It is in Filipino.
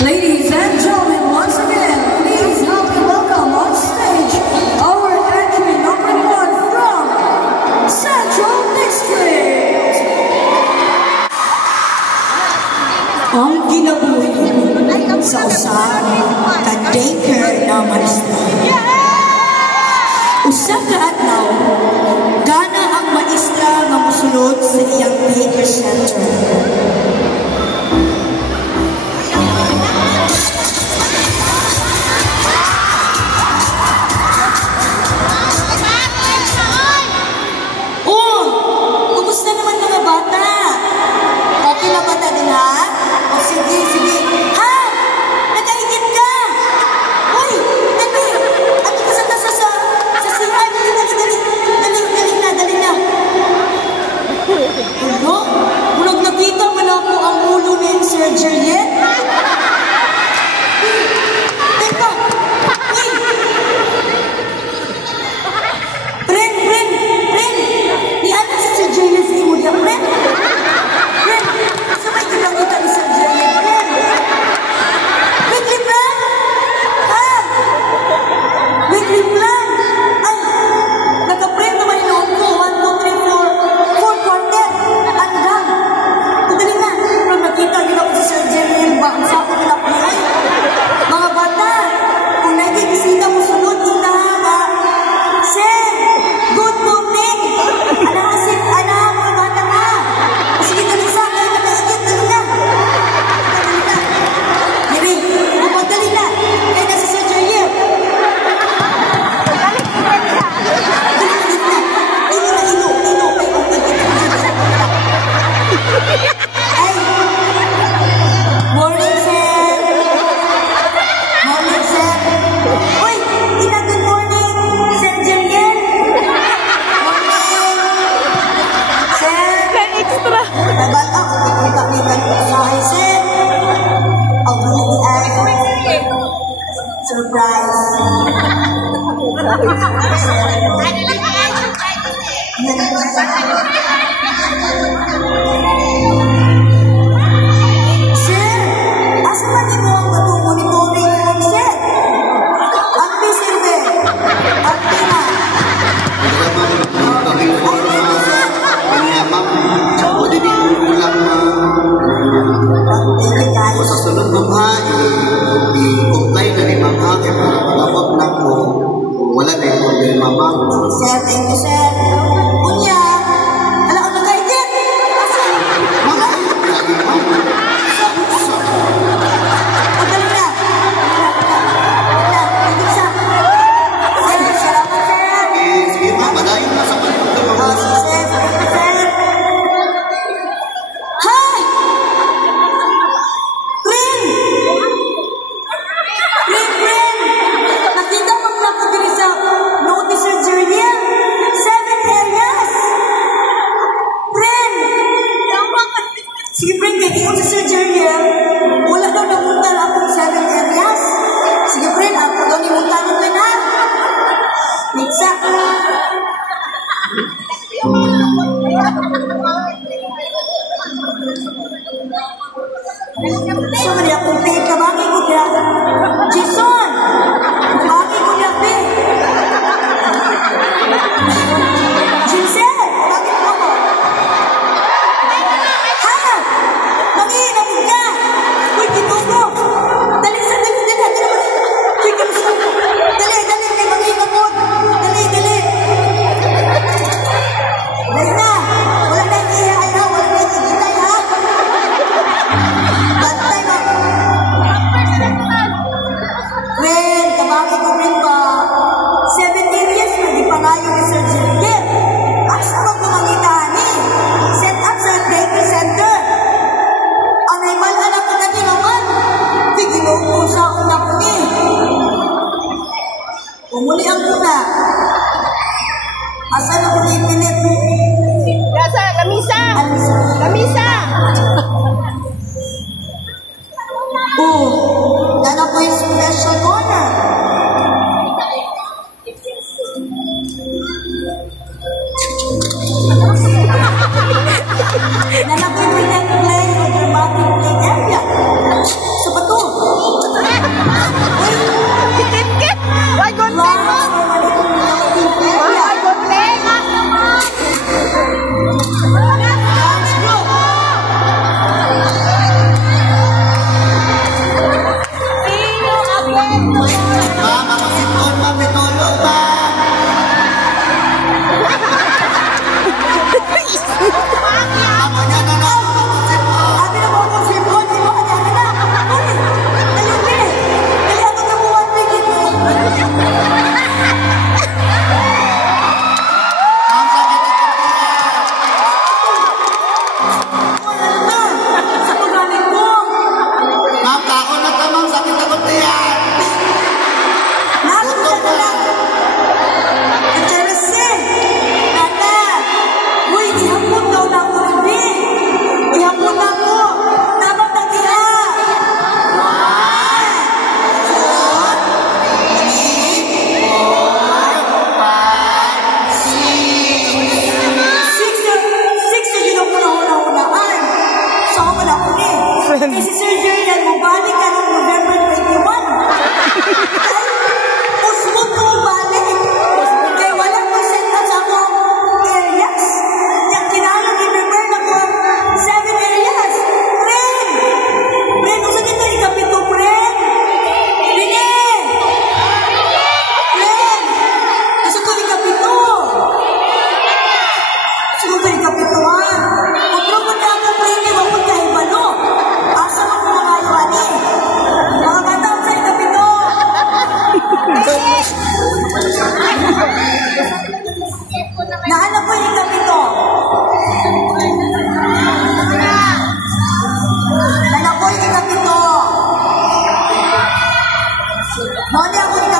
Ladies and gentlemen, once again, please help me welcome on stage our entry number 1 from Central District. Ang ginabuhi sa usahan ka-daycare na maestra. Usa ka adlaw, gana ang maestra nga mosulod sa iyang daycare center. Bantay mo. friend. Kasi Sir Jerian, mabalik ka ng November 21. Usbog ko mabalik. Kaya walang percent na sa akong areas. Yung kinahanglan remember na ko 7 areas. Friend! Friend, kung sa kita ikapito, friend! Friend! Friend! Kasi ko ikapito. Kasi ko ikapituan. Magpropon na ako, friend, di wapon ka ibalo. Asa mo kung mga iwani. Mga bata sa ikapito. Nahanap ko yung ikapito. Nahanap ko yung ikapito. Muna ako ikapito.